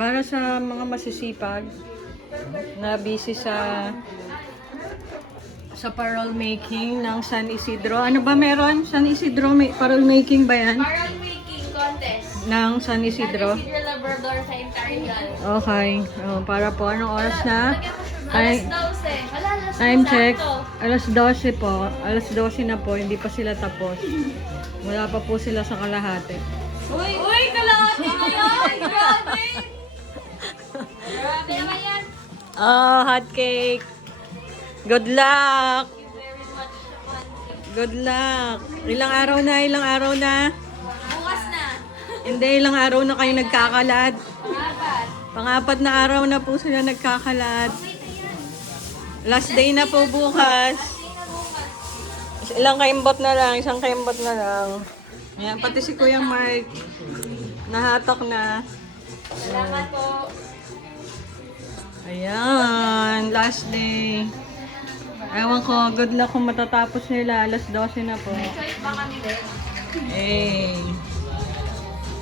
Para sa mga masisipag na busy sa parol making ng San Isidro. Ano ba meron? San Isidro, may parol making ba yan? Parol making contest. Ng San Isidro? San Isidro Labrador sa Imperial. Okay. Para po, anong oras na? Alas 12. Wala, alas 12 Time check. sakto. Alas 12 po. Alas 12 na po. Hindi pa sila tapos. Wala pa po sila sa kalahati. Uy, kalahati mo yan! Grabe! Grabe naman yan! Hot cake. Good luck. Thank you very much, Mansi. Good luck. Ilang araw na? Ilang araw na? Bukas na. Hindi, ilang araw na kayo nagkakalat. Pangapat. Pang-apat na araw na po sila nagkakalat. Okay na yan. Last day na po bukas. Tingnan na bukas. Ilang kaimbot na lang, isang kaimbot na lang. Yan, pati si Kuya Mark. Nahatak na. Salamat po. Ayan, last day. Ewan ko, good luck kung matatapos nila. Alas 12 na po. Choice ba kami din? Eh.